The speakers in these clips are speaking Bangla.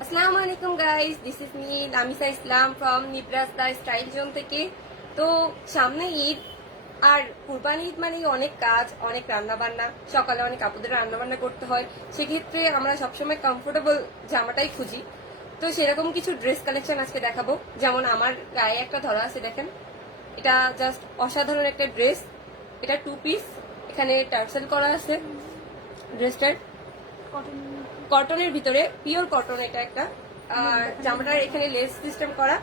আসসালামু আলাইকুম guys, this is me Namisa Islam from Nibras the style zone থেকে। তো সামনে ঈদ, আর কুরবানি ঈদ মানে অনেক কাজ, অনেক রান্না বান্না, সকালে অনেক আপুদের রান্না বান্না করতে হয়। সেক্ষেত্রে আমরা সবসময় কমফোর্টেবল জামাটাই খুঁজি। তো সেরকম কিছু ড্রেস কালেকশন আজকে দেখাবো। যেমন আমার গায়ে একটা ধরা আছে, দেখেন, এটা জাস্ট অসাধারণ একটা ড্রেস। এটা 2 পিস, এখানে টার্সেল করা আছে ড্রেসটার। কটনের ভিতরে, পিওর কটন এটা একটা। আর জামাটার এখানে লেস সিস্টেম করা,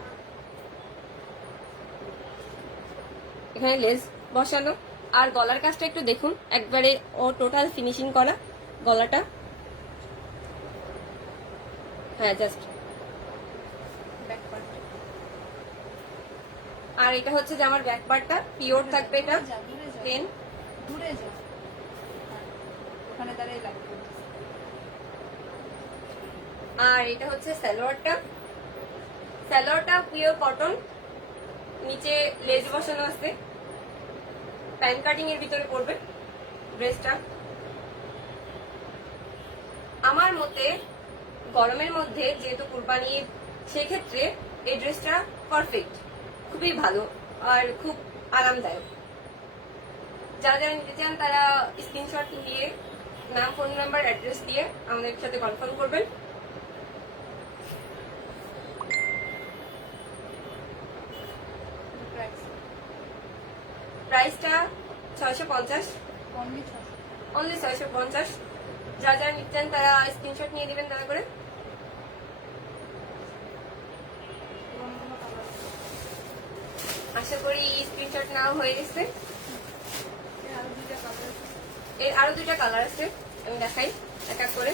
এখানে লেস বসানো। আর গলার কাজটা একটু দেখুন, একবারে ও টোটাল ফিনিশিং করা গলাটা। হ্যাঁ, জাস্ট। আর এটা হচ্ছে যে আমার ব্যাক পার্টটা পিওর থাকবে, এটা প্লেন। আর এটা হচ্ছে সালোয়ারটা পিওর কটন, নিচে লেজ বসানো আছে, প্যান্ট কাটিং এর ভিতরে পড়বে ড্রেসটা। আমার মতে গরমের মধ্যে যেহেতু কুরবানি, সেক্ষেত্রে এই ড্রেসটা পারফেক্ট, খুবই ভালো আর খুব আরামদায়ক। যারা যারা নিতে চান তারা স্ক্রিনশট দিয়ে নাম, ফোন নাম্বার, অ্যাড্রেস দিয়ে আমাদের সাথে কনফার্ম করবেন। প্রাইসটা 650, অনলি 650। যারা যারা নিতে চান তারা স্ক্রিনশট নিয়ে দিবেন দয়া করে। আশা করি স্ক্রিনশট নেওয়া হয়ে গেছে। এর আরো 2টা কালার আছে, আমি দেখাই এক এক করে।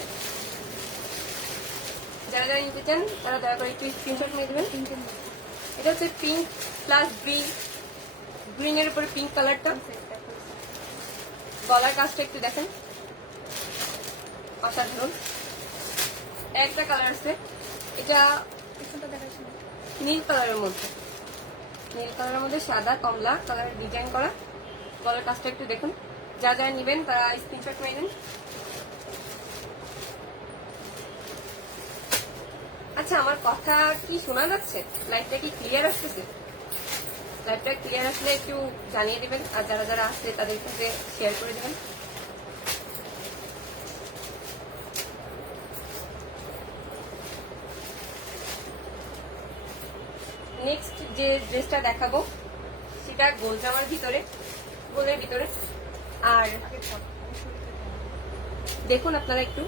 যারা যারা নিতে চান তারা দয়া করে একটু স্ক্রিনশট নিয়ে দেবেন। এটা হচ্ছে পিঙ্ক প্লাস গ্রিনের উপরে পিঙ্ক কালারটা। গলার কাজটা একটু দেখেন, অসাধারণ। একটা কালার আছে, এটা নীল কালারের মধ্যে সাদা কমলা কালার ডিজাইন করা। গলার কাজটা একটু দেখুন। যা যা নিবেন তারা স্ক্রিনশট নিয়ে নেন। আচ্ছা, আমার কথা কি শোনা যাচ্ছে? লাইভটা কি ক্লিয়ার আসতেছে? লাইভটা ক্লিয়ার আসলে একটু জানিয়ে দিবেন, আর যারা যারা আসছে তাদের সাথে শেয়ার করে দেবেন। নেক্সট যে ড্রেসটা দেখাবো সেটা গোলের ভিতরে। আর দেখুন আপনারা একটু,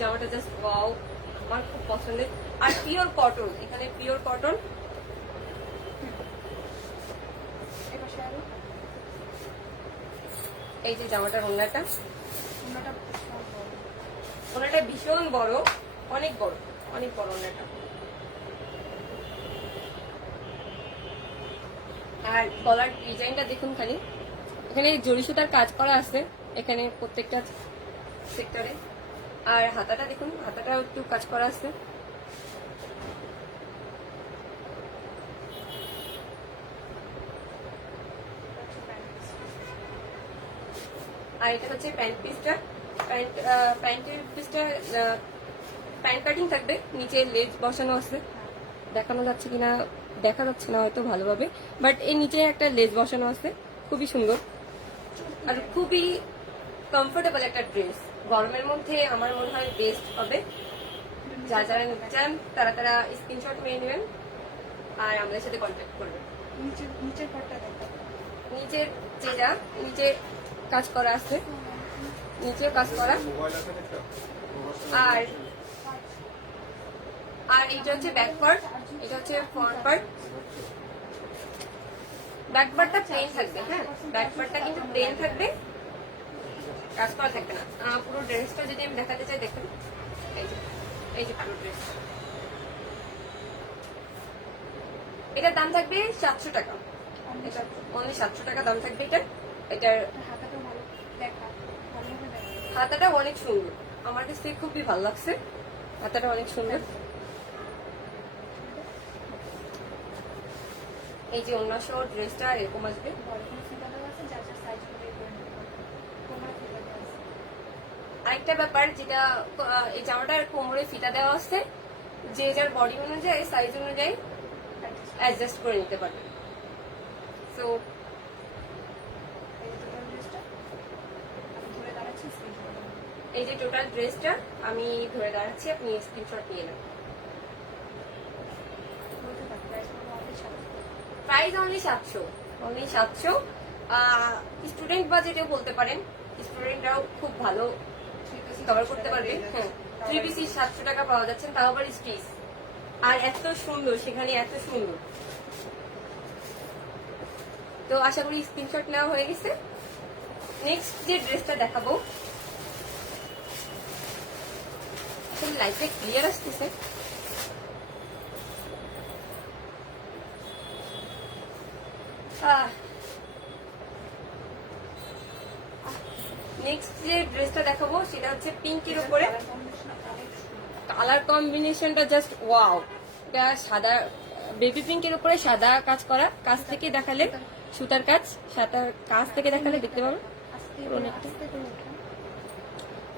জামাটা জাস্ট ওয়াও, আমার খুব পছন্দের। আর পিওর কটন, এখানে পিওর কটন। এই যে জামাটার ওড়নাটা ভীষণ বড়, অনেক বড় ওড়নাটা। আর গলার ডিজাইনটা দেখুন খালি, এখানে জরি সুতার কাজ করা আছে এখানে প্রত্যেকটা সেক্টরে। আর হাতাটা দেখুন, হাতাটাও একটু কাজ করা আছে। আর এটা হচ্ছে প্যান্ট পিসটা। প্যান্টের পিসটা প্যান্ট কাটিং থাকবে, নিচে লেজ বসানো আছে। দেখানো যাচ্ছে কিনা দেখা যাচ্ছে না হয়তো ভালোভাবে, বাট এই নিচে একটা লেজ বসানো আছে, খুবই সুন্দর আর খুবই কমফোর্টেবল একটা ড্রেস। গরমের মধ্যে আমার মনে হয় বেস্ট হবে। যারা যারা নিতে চান তারা তারা স্ক্রিনশট নিয়ে নেবেন আর আমাদের সাথে কন্ট্যাক্ট করবেন। নিচের যেটা নিচে কাজ করা আছে, নিচেও কাজ করা। আর এটা হচ্ছে ব্যাক পার্ট, এটা হচ্ছে ফ্রন্ট পার্ট। ব্যাক পার্টটা প্লেন থাকবে। হ্যাঁ, ব্যাক পার্টটা কিন্তু প্লেন থাকবে, কাজ করা থাকবে না। পুরো ড্রেসটা যদি আমি দেখাতে চাই, দেখুন এই যে পুরো ড্রেস। এটার দাম থাকবে 700 টাকা। এটা অনলি 700 টাকা দাম থাকবে এটার। হাতাটা অনেক সুন্দর, আমার কাছে খুবই ভালো লাগছে, হাতাটা অনেক সুন্দর। এই যে অন্য সহ ড্রেসটা এরকম আসবে। আরেকটা ব্যাপার যেটা এই জামাটার কোমরে ফিতা দেওয়া আছে, যে যার বডি অনুযায়ী সাইজ অনুযায়ী অ্যাডজাস্ট করে নিতে পারবে। সো এই যে টোটাল ড্রেসটা আমি ধরে দাঁড়াচ্ছি, আপনি স্ক্রিনশট নিয়ে নেন। Price only 700, only 700। স্টুডেন্ট বাজেটেও বলতে পারেন, স্টুডেন্টরাও খুব ভালো কভার করতে পারবে। হ্যাঁ, 3 পিস 700 টাকা পাওয়া যাচ্ছে, তাও আবার স্টিচ, আর এত সুন্দর, সেখানে এত সুন্দর। তো আশা করি স্ক্রিনশট নেওয়া হয়ে গেছে। নেক্সট যে ড্রেসটা দেখাবো, আসলে লাইটটা ক্লিয়ার আসতেছে। নেক্সট যে ড্রেসটা দেখাবো সেটা হচ্ছে পিঙ্কের উপরে, কালার কম্বিনেশনটা জাস্ট ওয়াও। এটা সাদা বেবি পিঙ্কের উপরে সাদা কাজ করা, কাজ থেকে দেখালে সুতার কাজ, সাদার কাজ থেকে দেখালে দেখতে পাবেন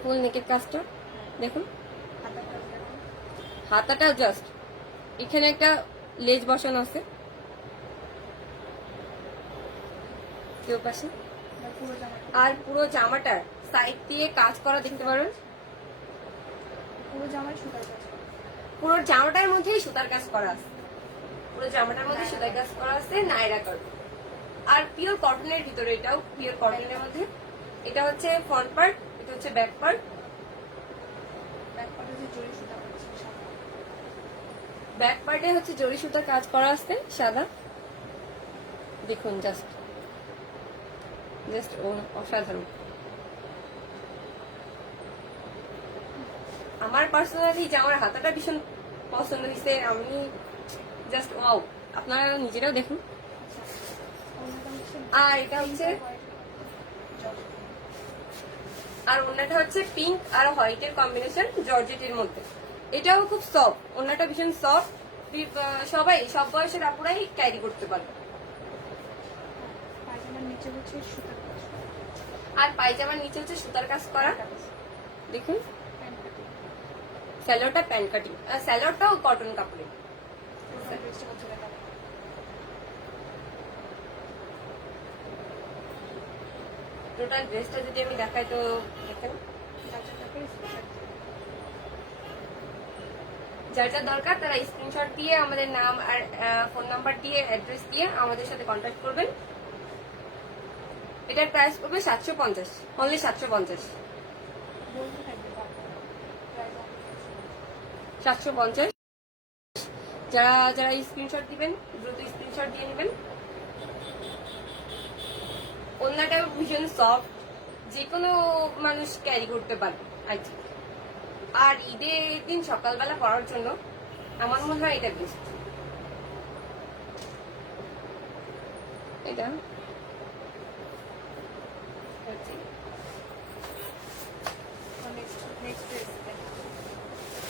ফুল নেকের কাজটা দেখুন। হাতাটাও জাস্ট এখানে একটা লেজ বসানো আছে, কেউ পাশে, আর পুরো জামাটার সাইড দিয়ে কাজ করা দেখতে পারেন। পুরো জামাটার মধ্যেই সুতার কাজ করা আছে, পুরো জামাটার মধ্যে সুতার কাজ করা আছে, নায়রা কাট। আর পিওর কটনের ভিতরে, এটাও পিওর কটনের মধ্যে। এটা হচ্ছে ফ্রন্ট পার্ট, এটা হচ্ছে ব্যাক পার্ট। ব্যাক পার্টে হচ্ছে জরি সুতার কাজ করা আছে সাদা, দেখুন জাস্ট জাস্ট অসাধারণ। আমার পার্সোনালি জামার হাতাটা ভীষণ পছন্দ হয়েছে, আমি জাস্ট ওয়াও। আপনারা নিজেরাও দেখুন। আর এটা হচ্ছে, আর ওড়নাটা হচ্ছে পিঙ্ক আর হোয়াইটের কম্বিনেশন জর্জেটের মধ্যে। এটাও খুব সফট, ওড়নাটা ভীষণ সফট, সবাই সব বয়সের আপুরাই ক্যারি করতে পারবে। আর পায়জামার নিচে হচ্ছে সুতার কাজ করা, দেখুন। স্যালোয়ারটা প্যান্ট কাটিং, আর স্যালোয়ারটাও কটন কাপড়ের। টোটাল ড্রেসটা যদি আমি দেখাই তো দেখেন, যার যার দরকার তারা স্ক্রিনশট দিয়ে আমাদের নাম আর ফোন নাম্বার দিয়ে অ্যাড্রেস দিয়ে আমাদের সাথে কন্ট্যাক্ট করবেন। এটার প্রাইস পড়বে 750, অনলি 750। 750। যারা যারা স্ক্রিনশট দিবেন দ্রুত স্ক্রিনশট দিয়ে নেবেন। ওড়নাটা ভীষণ সফট, যে কোনো মানুষ ক্যারি করতে পারবে আর কি। আর ঈদের দিন সকালবেলা পরার জন্য আমার মনে হয় এটা বেস্ট। এটা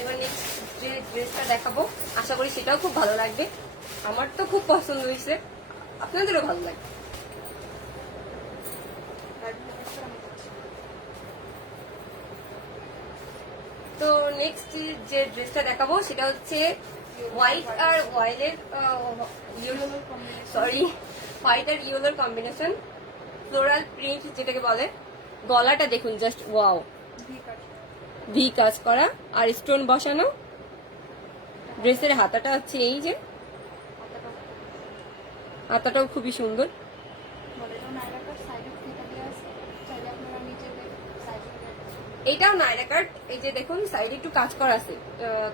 এবার নেক্সট যে ড্রেসটা দেখাবো আশা করি সেটাও খুব ভালো লাগবে। আমার তো খুব পছন্দ হয়েছে, আপনাদেরও ভালো লাগবে। তো নেক্সট যে ড্রেসটা দেখাবো সেটা হচ্ছে হোয়াইট আর হোয়াইট আর ইয়েলোর কম্বিনেশন, ফ্লোরাল প্রিন্ট যেটাকে বলে। গলাটা দেখুন জাস্ট ওয়াও, ভি কাজ করা আর স্টোন বসানো। ড্রেসের হাতাটা হচ্ছে এই যে, হাতাটাও খুবই সুন্দর। এইটাও নায়রা কাট, এই যে দেখুন সাইডে একটু কাজ করা আছে,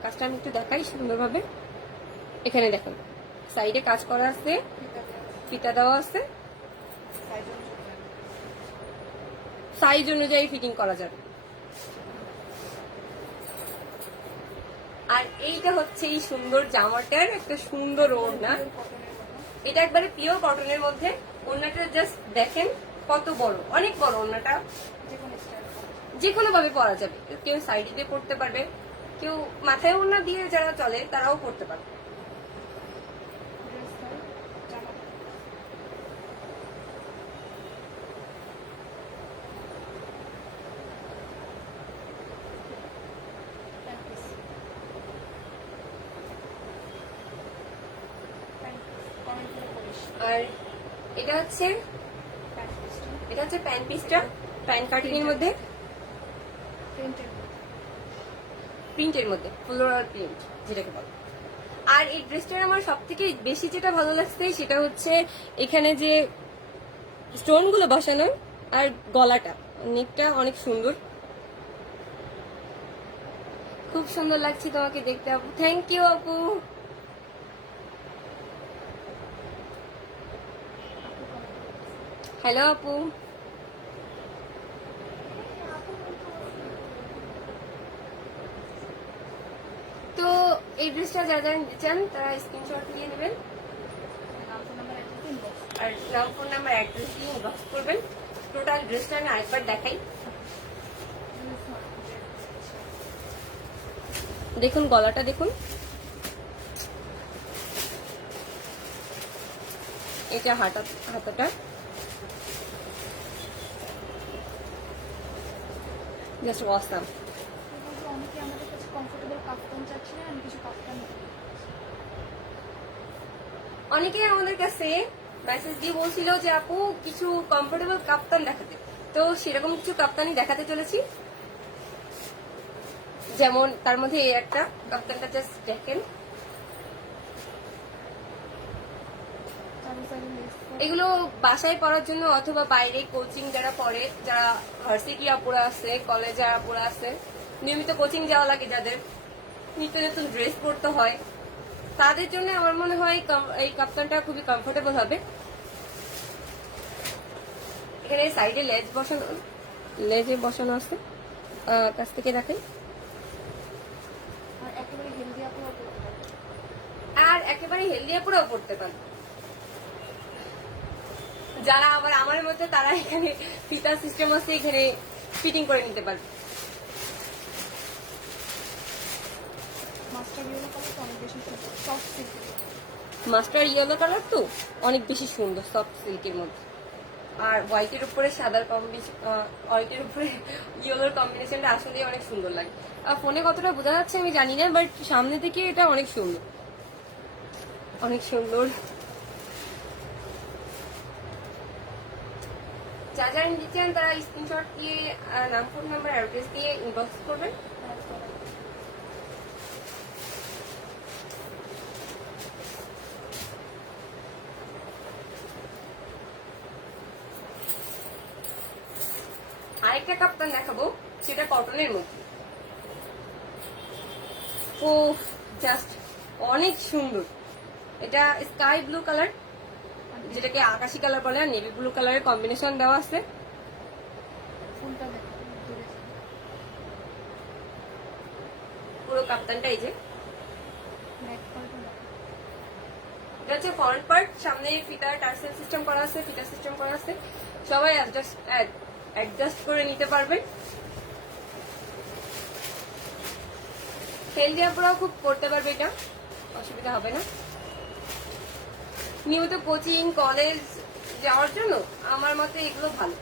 কাজটা আমি একটু দেখাই সুন্দরভাবে। এখানে দেখুন সাইডে কাজ করা আছে, ফিতা দেওয়া আছে, সাইজ অনুযায়ী ফিটিং করা যাবে। আর এইটা হচ্ছে এই সুন্দর জামাটার একটা সুন্দর ওড়না, এটা একবারে পিওর কটনের মধ্যে। ওড়নাটা জাস্ট দেখেন কত বড়, অনেক বড় ওড়নাটা, যে কোনো ভাবে পরা যাবে। কেউ সাইডে দিয়ে পড়তে পারবে, কেউ মাথায় ওড়না দিয়ে যারা চলে তারাও পড়তে পারবে। আর এটা হচ্ছে প্যান্ট পিসটা, প্যান্ট কাটিং এর মধ্যে, প্রিন্টের মধ্যে, ফ্লোরাল প্রিন্ট যেটাকে বলে। আর এই ড্রেসটার আমার সব থেকে বেশি যেটা ভালো লাগছে সেটা হচ্ছে এখানে যে স্টোন গুলো বসানো আর গলাটা, নেকটা অনেক সুন্দর, খুব সুন্দর লাগছে তোমাকে দেখতে আপু। থ্যাংক ইউ আপু। হ্যালো আপু। তো এই ড্রেসটা যারা যারা নিতে চান তারা স্ক্রিনশট নিয়ে নেবেন আর নাম ফোন নাম্বার অ্যাড্রেস দিয়ে ইনবক্স করবেন। টোটাল ড্রেসটা আমি আরেকবার দেখাই। দেখুন গলাটা দেখুন, এটা হাতাটা জাস্ট অসাম। অনেকেই আমাদের কাছে মেসেজ দিয়ে বলছিল যে আপু কিছু কমফোর্টেবল কাপ্তান দেখাতে, তো সেরকম কিছু কাপ্তানি দেখাতে চলেছি। যেমন তার মধ্যে এই একটা কাপ্তানটা জাস্ট দেখেন, এগুলো বাসায় পড়ার জন্য অথবা বাইরে কোচিং যারা পড়ে, যারা ভার্সিটি আপুরা আছে, কলেজ যারা আপুরা আছে, নিয়মিত কোচিং যাওয়া লাগে, যাদের নিত্য নতুন ড্রেস পরতে হয়, তাদের জন্য আমার মনে হয় এই কাপ্তানটা খুবই কমফোর্টেবল হবে। এখানে সাইডে লেজে বসানো আছে, কাছ থেকে দেখাই। আর একেবারে হেলদি আপুরাও পড়তে পারে। যারা আবার আমার মধ্যে তারা এখানে ফিতার সিস্টেম আছে, এখানে ফিটিং করে নিতে পারবে। মাস্টার ইয়েলো কালার তো অনেক বেশি সুন্দর, সফট সিল্কের মধ্যে। আর হোয়াইটের উপরে সাদার কম্বিনেশন, হোয়াইটের উপরে ইয়েলোর কম্বিনেশনটা আসলে অনেক সুন্দর লাগে। ফোনে কতটা বোঝা যাচ্ছে আমি জানি না, বাট সামনে থেকে এটা অনেক সুন্দর, অনেক সুন্দর। যা যারা নিতে চান তারা স্ক্রিনশট দিয়ে নাম ফোন নাম্বার অ্যাড্রেস দিয়ে ইনবক্স করবেন। আরেকটা কাপ্তান দেখাবো, সেটা কটনের মধ্যে। ও জাস্ট অনেক সুন্দর। এটা স্কাই ব্লু কালার, যেটাকে আকাশি কালার বলে, আর নেভি ব্লু কালারের কম্বিনেশন দেওয়া আছে। পুরো কাপ্তানটা এই যে, এটা হচ্ছে ফ্রন্ট পার্ট, সামনে ফিতার টার্সেল সিস্টেম করা আছে, ফিতার সিস্টেম করা আছে, সবাই অ্যাডজাস্ট করে নিতে পারবেন। হেলদি আপুরাও খুব করতে পারবে, এটা অসুবিধা হবে না। নিয়মিত কোচিং কলেজ যাওয়ার জন্য আমার মতে এগুলো ভালো।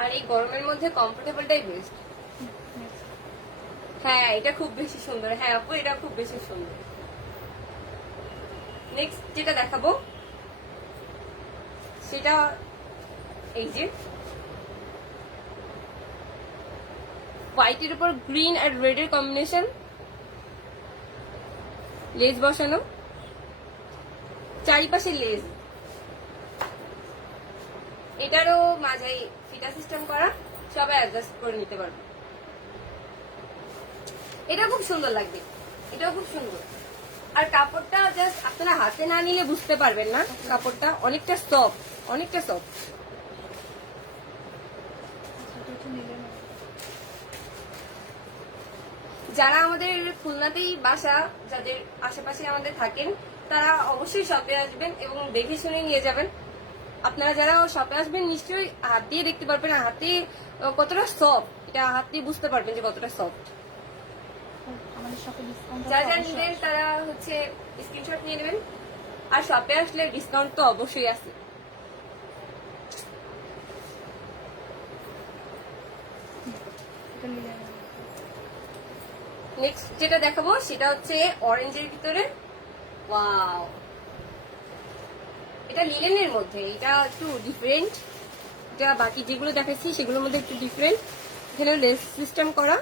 আর এই গরমের মধ্যে কমফোর্টেবলটাই বেস্ট। হ্যাঁ এটা খুব বেশি সুন্দর। হ্যাঁ আপু এটা খুব বেশি সুন্দর। নেক্সট যেটা দেখাবো সেটা এই যে হোয়াইটের উপর গ্রিন আর রেড এর কম্বিনেশন, লেজ বসানো, চারিপাশে লেজ, এটারও মাঝে ফিতা সিস্টেম করা, সবাই অ্যাডজাস্ট করে নিতে পারবে। এটা খুব সুন্দর লাগবে, এটাও খুব সুন্দর। আর কাপড়টা জাস্ট আপনারা হাতে না নিলে বুঝতে পারবেন না, কাপড়টা অনেকটা সফট, অনেকটা সফট। যারা আমাদের খুলনাতেই বাসা, যাদের আশেপাশে আমাদের থাকেন, তারা অবশ্যই শপে আসবেন এবং দেখে শুনে নিয়ে যাবেন। আপনারা যারা শপে আসবেন নিশ্চয়ই হাত দিয়ে দেখতে পারবেন হাতে কতটা সফট, এটা হাত দিয়ে বুঝতে পারবেন যে কতটা সফট। যারা যারা নেবেন তারা হচ্ছে স্ক্রিনশট নিয়ে নেবেন। আর শপে আসলে ডিসকাউন্ট তো অবশ্যই আছে। নেক্সট যেটা দেখাবো সেটা হচ্ছে অরেঞ্জের ভিতরে। ওয়াও, এটা লিলেনের মধ্যে, এটা একটু ডিফারেন্ট। এটা বাকি যেগুলো দেখাচ্ছি সেগুলোর মধ্যে একটু ডিফারেন্ট। এখানে লেস সিস্টেম করা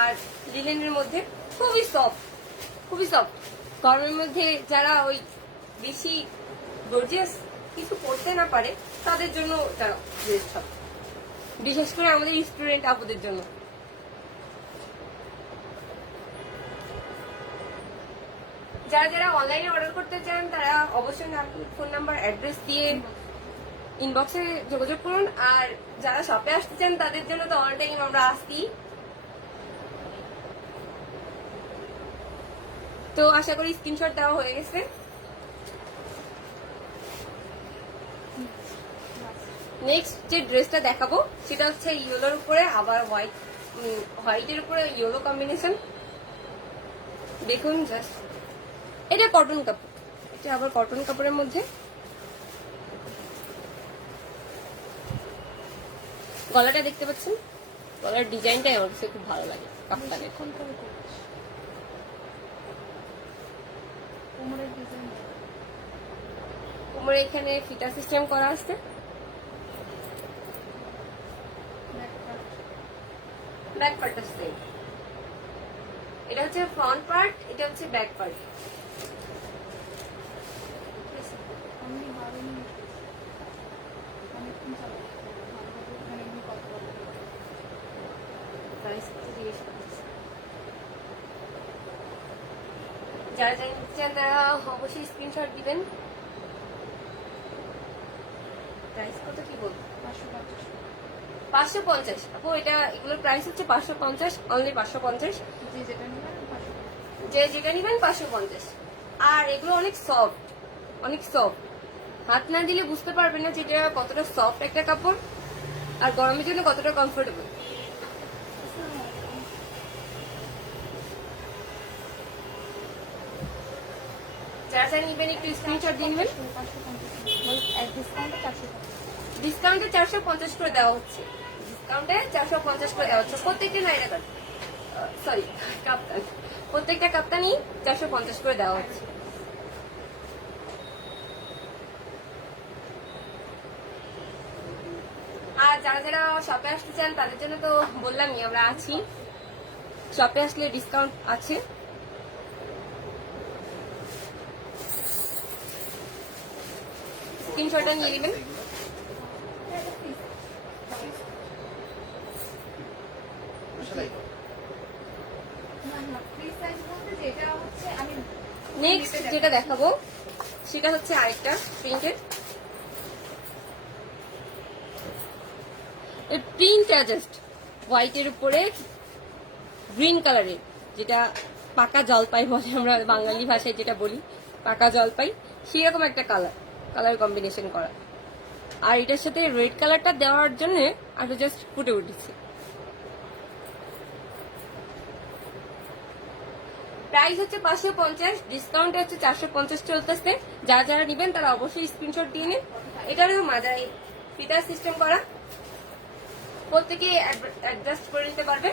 আর লিলেনের মধ্যে খুবই সফট, খুবই সফট। গরমের মধ্যে যারা ওই বেশি গর্জিয়াস কিছু পড়তে না পারে তাদের জন্য এটা বেস্ট হবে, বিশেষ করে আমাদের স্টুডেন্ট আপুদের জন্য। যারা যারা অনলাইনে অর্ডার করতে চান তারা অবশ্যই ফোন নাম্বার অ্যাড্রেস দিয়ে ইনবক্সে যোগাযোগ করুন। আর যারা শপে আসতে চান তাদের জন্য তো অল টাইম আমরা আসছি। তো আশা করি স্ক্রিনশট দেওয়া হয়ে গেছে। নেক্সট যে ড্রেসটা দেখাবো সেটা হচ্ছে ইয়েলোর উপরে আবার হোয়াইটের উপরে ইয়েলো কম্বিনেশন। দেখুন জাস্ট, এটা কটন কাপড়, এটা আবার কটন কাপড়ের মধ্যে। গলাটা দেখতে পাচ্ছেন, গলার ডিজাইনটাই আমার কাছে খুব ভালো লাগে কাপ্তানের। কোমরে এখানে ফিতা সিস্টেম করা আছে। ব্যাক পার্ট আছে, এটা হচ্ছে ফ্রন্ট পার্ট, এটা হচ্ছে ব্যাক পার্ট। যারা জানতে চান তারা অবশ্যই স্ক্রিনশট দিবেন। প্রাইস কত কি বলবো? 550। আপু এটা এগুলোর প্রাইস হচ্ছে 550, অনলি 550। যে যেটা নিবেন 550। আর এগুলো অনেক সফট, অনেক সফট। হাত না দিলে বুঝতে পারবেন না যে এটা কতটা সফট একটা কাপড় আর গরমের জন্য কতটা কমফোর্টেবল। যারা যারা নিবেন একটু স্ক্রিনশট দিয়ে নেবেন। ডিসকাউন্টে 450 করে দেওয়া হচ্ছে, ডিসকাউন্টে 450 করে দেওয়া হচ্ছে প্রত্যেকটা নাইরা কাট, সরি কাপ্তান, প্রত্যেকটা কাপ্তানই 450 করে দেওয়া হচ্ছে। আর যারা যারা শপে আসতে চান তাদের জন্য তো বললামই আমরা আছি, শপে আসলে ডিসকাউন্ট আছে। স্ক্রিনশটটা নিয়ে নেবেন। নেক্সট যেটা দেখাবো সেটা হচ্ছে আরেকটা প্রিন্টেড। প্রিন্টটা জাস্ট হোয়াইটের উপরে গ্রিন কালারের, যেটা পাকা জলপাই বলে আমরা বাঙালি ভাষায় যেটা বলি, পাকা জলপাই, সেরকম একটা কালার কম্বিনেশন করা। আর এটার সাথে রেড কালারটা দেওয়ার জন্য আরো জাস্ট ফুটে উঠেছে। প্রাইস হচ্ছে 550, ডিসকাউন্ট হচ্ছে 450 চলতেছে। যারা যারা নিবেন তারা অবশ্যই স্ক্রিনশট দিয়ে নিন। এটারও মাজায় ফিতার সিস্টেম করা, প্রত্যেকে অ্যাডজাস্ট করে নিতে পারবে,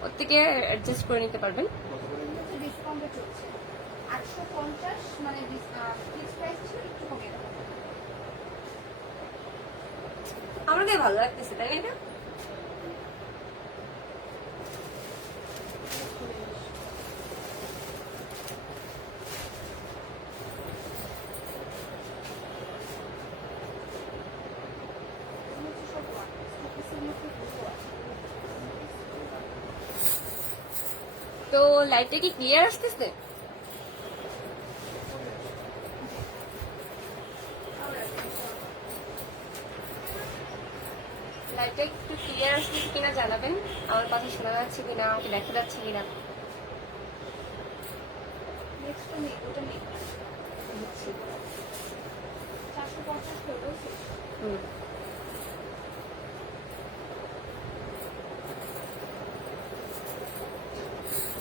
প্রত্যেকে অ্যাডজাস্ট করে নিতে পারবেন। আমাকে ভালো লাগতেছে তাই না? এটা তো লাইটটা কি ক্লিয়ার আসতেছে? লাইটটা একটু ক্লিয়ার আসতেছে কিনা জানাবেন, আমার কথা শোনা যাচ্ছে কিনা, আমাকে দেখা যাচ্ছে কিনা।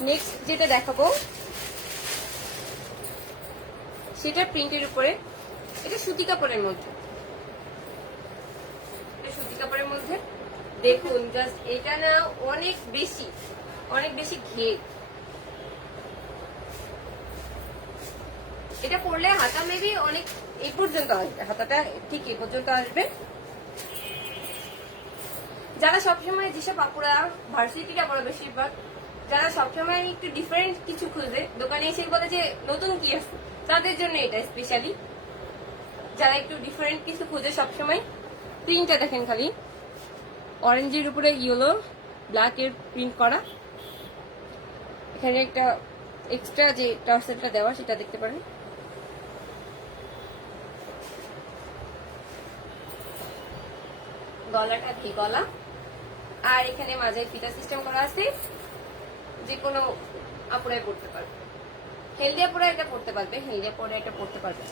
নেক্সট যেটা দেখাবো সেটা প্রিন্টের উপরে, এটা সুতি কাপড়ের মধ্যে, এটা সুতি কাপড়ের মধ্যে দেখুন জাস্ট এটা না অনেক বেশি ঘের। এটা পরলে হাতা মেবি অনেক এই পর্যন্ত আসবে, হাতাটা ঠিক এই পর্যন্ত আসবে। যারা সবসময় যেসব আপুরা ভার্সিটিটা পড়ে বেশিরভাগ, যারা সবসময় একটু ডিফারেন্ট কিছু খুঁজে, দোকানে এসে বলে যে নতুন কি আছে, তাদের জন্য এটা স্পেশালি। যারা একটু ডিফারেন্ট কিছু খুঁজে সবসময়। প্রিন্টটা দেখেন খালি, অরেঞ্জের উপরে ইয়েলো ব্ল্যাক এর প্রিন্ট করা। এখানে একটা এক্সট্রা যে টার্সেলটা দেওয়া সেটা দেখতে পারেন। গলাটা ভি গলা, আর এখানে মাঝে ফিতা সিস্টেম করা আছে, যে কোনো আপুরাই পড়তে পারবে। হেলদি আপুরা এটা পড়তে পারবে, হেলদি আপুরা এটা পড়তে পারবে।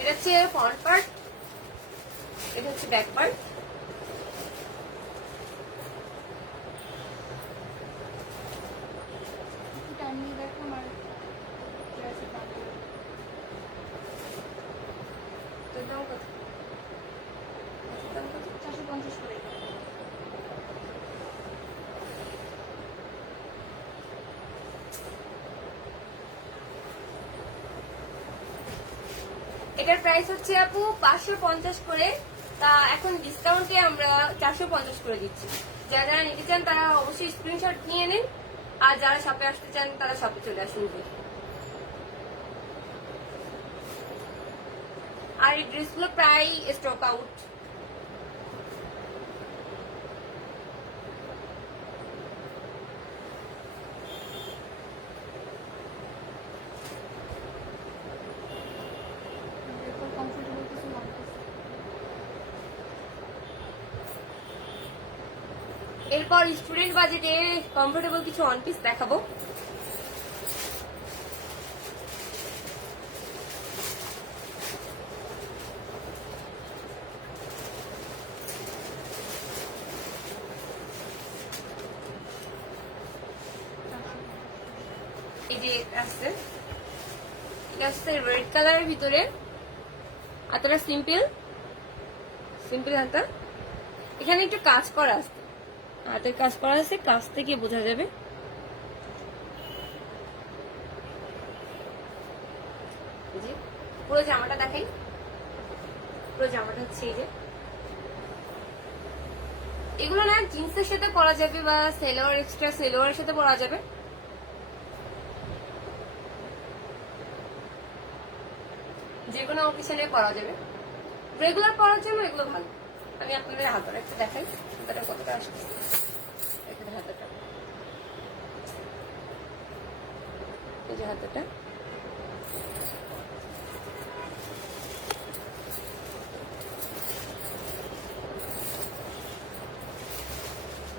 এটা হচ্ছে ফ্রন্ট পার্ট, এটা হচ্ছে ব্যাক পার্ট। এটার প্রাইস হচ্ছে আপু 550 করে, তা এখন ডিসকাউন্টে আমরা 450 করে দিচ্ছি। যারা যারা নিতে চান তারা অবশ্যই স্ক্রিনশট নিয়ে নিন, আর যারা শপে আসতে চান তারা শপে চলে আসুন। আর এই ড্রেসগুলো প্রায় স্টক আউট। এরপর স্টুডেন্ট বাজেটে কমফোর্টেবল কিছু ওয়ান পিস দেখাবো। এই যে আসছে, এটা আসছে রেড কালারের ভিতরে, হাতাটা সিম্পল হাতা। এখানে একটু কাজ করা আছে, হাতের কাজ করা আছে, কাজ থেকে বোঝা যাবে। পুরো জামাটা দেখাই, পুরো জামাটা হচ্ছে এই যে, এগুলো না জিন্সের সাথে পরা যাবে বা সেলোয়ার, এক্সট্রা সেলোয়ারের সাথে পরা যাবে। যে কোনো অকেশনে পরা যাবে, রেগুলার পরার জন্য এগুলো ভালো। আমি আপনাদের হাতাটা একটু দেখাই, হাতাটা কতটা আসছে। হাতাটা এই যে হাতাটা,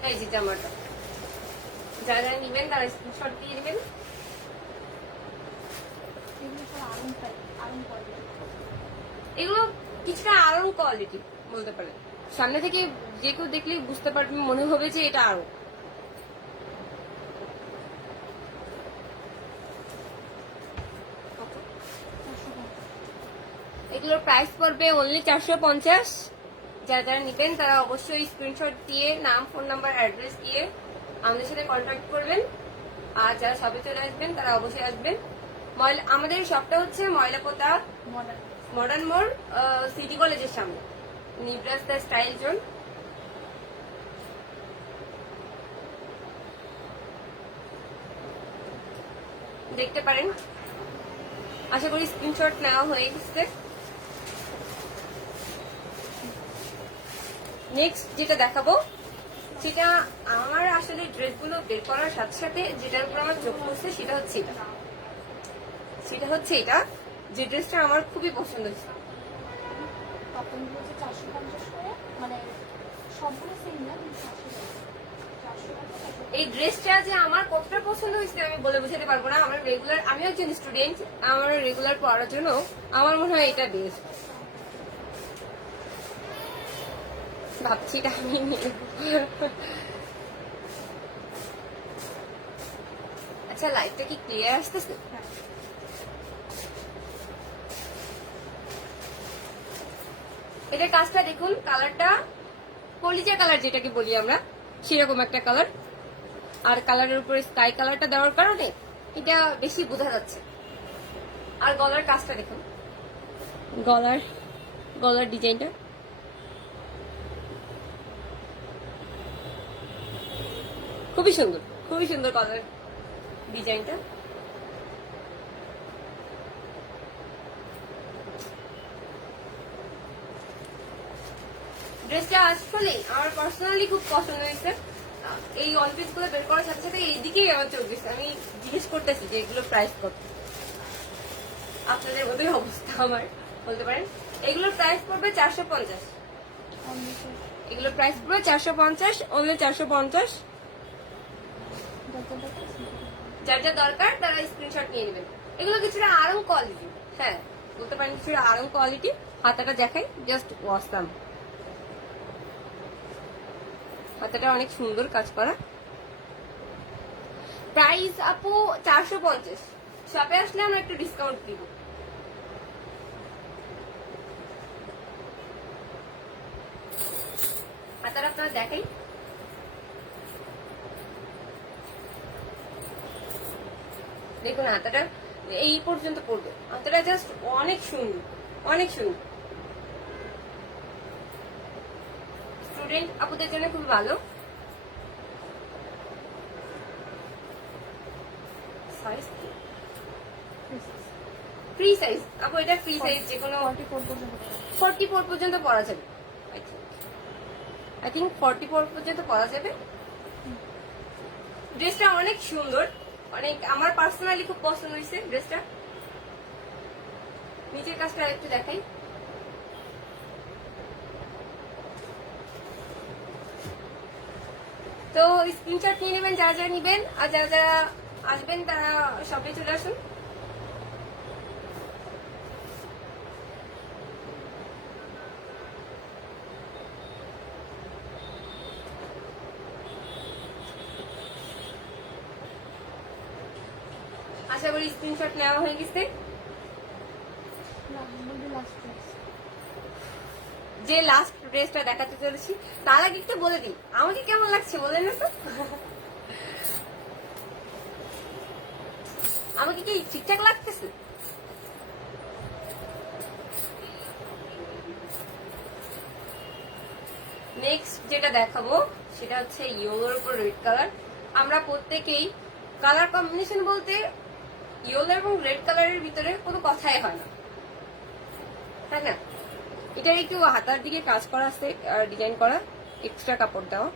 এই যে জামাটা। যারা যারা নিবেন তারা স্ক্রিনশট দিয়ে নেবেন। এগুলো কিছুটা আরং কোয়ালিটি বলতে পারেন, সামনে থেকে যে কেউ দেখলে বুঝতে পারবে, মনে হবে যে এটা আরং। এগুলোর প্রাইস পড়বে অনলি 450। যারা যারা নিবেন তারা অবশ্যই স্ক্রিনশট দিয়ে নাম, ফোন নাম্বার, অ্যাড্রেস দিয়ে আমাদের সাথে কন্ট্যাক্ট করবেন। আর যারা সবে চলে আসবেন তারা অবশ্যই আসবেন। আমাদের শপটা হচ্ছে ময়লাপোতা মডার্ন মোড়, সিটি কলেজের সামনে, নিব্রাস দ্য স্টাইল জোন। দেখতে পারেন, আশা করি স্ক্রিনশট নেওয়া হয়ে গেছে। নেক্সট যেটা দেখাবো সেটা আমার আসলে ড্রেসগুলো বের করার সাথে সাথে যেটার উপর আমার চোখ পড়ছে সেটা হচ্ছে এটা, যে ড্রেসটা আমার খুবই পছন্দ হয়েছে। এই ড্রেসটা যে আমার কতটা পছন্দ হয়েছে আমি বলে বোঝাতে পারবো না। আমি একজন স্টুডেন্ট, আমার রেগুলার পড়ার জন্য আমার মনে হয় এটা বেস্ট। ভাবছি এটা আমি আচ্ছা, লাইটটা কি ক্লিয়ার আসতেছে? এটার কাজটা দেখুন, কালারটা কলিজা কালার যেটাকে বলি আমরা, সেরকম একটা কালার। আর কালারের উপরে স্কাই কালারটা দেওয়ার কারণে এটা বেশি বোঝা যাচ্ছে। আর গলার কাজটা দেখুন, গলার ডিজাইনটা খুবই সুন্দর গলার ডিজাইনটা। ড্রেসটা আসলে আমার পার্সোনালি খুব পছন্দ হয়েছে। এই ওয়ান পিস গুলো বের করার সাথে সাথে এইদিকেই আমার চোখ গেছে। আমি জিজ্ঞেস করতেছি যে এগুলো প্রাইস কত। আপনাদের মতোই অবস্থা আমার, বলতে পারেন। এগুলোর প্রাইস পড়বে 450। এগুলোর প্রাইস পড়বে 450, অনলি 450। যার যা দরকার তারা স্ক্রিনশট নিয়ে নেবেন। এগুলো কিছুটা আরং কোয়ালিটি, হ্যাঁ বলতে পারেন কিছুটা আরং কোয়ালিটি। হাতাটা দেখাই, জাস্ট ওয়াসাম। হাতাটা অনেক সুন্দর কাজ করা। প্রাইস আপু 450। শপে আসলে আমরা একটু ডিসকাউন্ট দিব। হাতাটা আপনারা দেখাই, দেখুন হাতাটা এই পর্যন্ত পড়বে। হাতাটা জাস্ট অনেক সুন্দর, অনেক সুন্দর। স্টুডেন্ট আপুদের জন্য খুব ভালো। ফ্রি সাইজ আপু, এটা ফ্রি সাইজ, যে কোনো 44 পর্যন্ত পরা যাবে। আই থিঙ্ক 44 পর্যন্ত পরা যাবে। ড্রেসটা অনেক সুন্দর, অনেক আমার পার্সোনালি খুব পছন্দ হয়েছে ড্রেসটা। নিচের কাজটা একটু দেখাই। তো স্ক্রিনশট নিয়ে নেবেন যারা যারা নিবেন, আর যারা যারা আসবেন তারা শপে চলে আসুন। আশা করি স্ক্রিনশট নেওয়া হয়ে গেছে। যে লাস্ট ড্রেসটা দেখাতে চলেছি তার আগে একটু বলে দিই আমাকে কেমন লাগছে, বলেন না তো। আমাকে কি ঠিকঠাক লাগতেছে? নেক্সট যেটা দেখাবো সেটা হচ্ছে ইয়েলোর উপর রেড কালার। আমরা প্রত্যেকেই কালার কম্বিনেশন বলতে ইয়েলো এবং রেড কালারের ভিতরে কোনো কথাই হয় না, তাই না? এটার একটু হাতার দিকে কাজ করা আছে, ডিজাইন করা, এক্সট্রা কাপড় দেওয়া।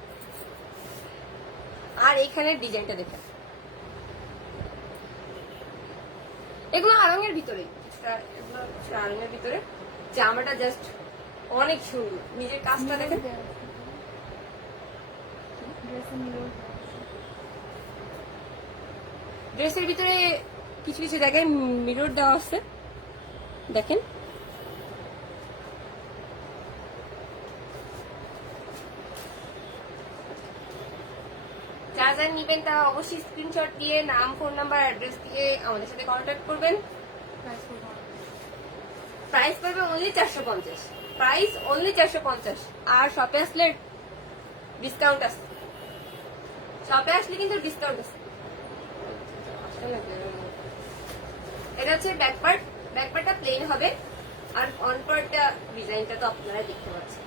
আর এখানের ডিজাইনটা দেখেন, এগুলো আরঙের ভিতরে, এগুলো আরঙের ভিতরে। জামাটা জাস্ট অনেক সুন্দর, নিজের কাজটা দেখেন। ড্রেসের ভিতরে কিছু কিছু জায়গায় মিরর দেওয়া আছে, দেখেন। যা যা নিবেন তা অবশ্যই স্ক্রিনশট দিয়ে নাম, ফোন নাম্বার, অ্যাড্রেস দিয়ে আমাদের সাথে কন্ট্যাক্ট করবেন। প্রাইস পড়বে অনলি 450। Price only 450। আর শপে আসলে ডিসকাউন্ট আছে, শপে আসলে কিন্তু ডিসকাউন্ট আছে। এটা হচ্ছে ব্যাক পার্ট, ব্যাক পার্টটা প্লেন হবে। আর ফ্রন্ট পার্টটা ডিজাইনটা তো আপনারা দেখতে পাচ্ছেন।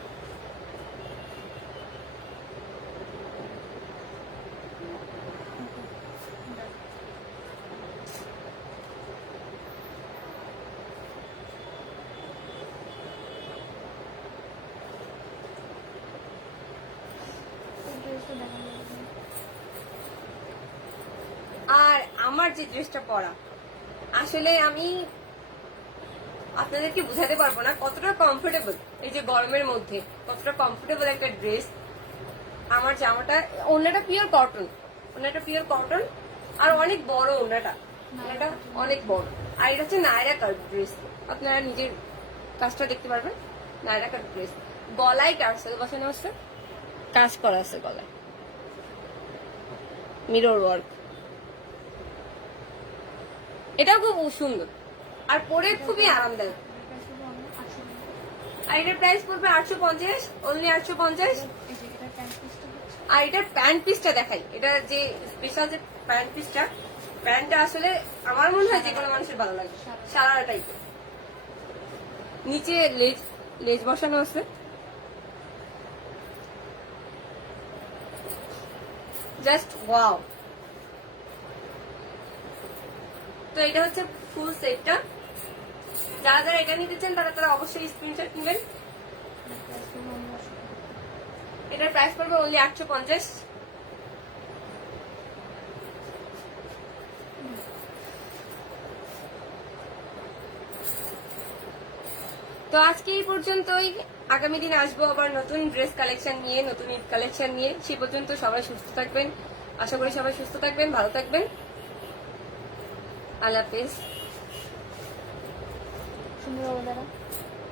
আর আমার যে ড্রেসটা পরা, আসলে আমি আপনাদেরকে বুঝাতে পারবো না কতটা কমফোর্টেবল। এই যে গরমের মধ্যে কতটা কমফোর্টেবল একটা ড্রেস। আমার জামাটা, ওনাটা পিওর কটন, ওনাটা পিওর কটন। আর অনেক বড় ওনাটা, ওনাটা অনেক বড়। আর এটা হচ্ছে নায়রা কাট ড্রেস, আপনারা নিজের কাজটা দেখতে পারবেন। নায়রা কাট ড্রেস, গলায় টার্সেল বসানো আছে, কাজ করা আছে গলায়, মিরর ওয়ার্ক। এটাও খুব সুন্দর আর পরে খুবই আরামদায়ক। আর এটার প্রাইস পড়বে 850, অনলি 850। আর এটার প্যান্ট পিসটা দেখাই, এটা যে স্পেশাল যে প্যান্ট পিসটা, প্যান্টটা আসলে আমার মনে হয় যে কোনো মানুষের ভালো লাগে, সারা টাইপের। নিচে লেজ লেজ বসানো আছে, জাস্ট ওয়াও। তো এটা হচ্ছে ফুল সেটটা। যারা যারা এটা নিতে চান তারা তারা অবশ্যই স্ক্রিনশট নেবেন। এটার প্রাইস পড়বে অনলি 850। তো আজকে এই পর্যন্তই। আগামী দিন আসবো আবার নতুন ড্রেস কালেকশন নিয়ে, নতুন ঈদ কালেকশন নিয়ে। সেই পর্যন্ত সবাই সুস্থ থাকবেন, আশা করি সবাই সুস্থ থাকবেন, ভালো থাকবেন। আল্লাহ হাফেজ। সুন্দর দাদা।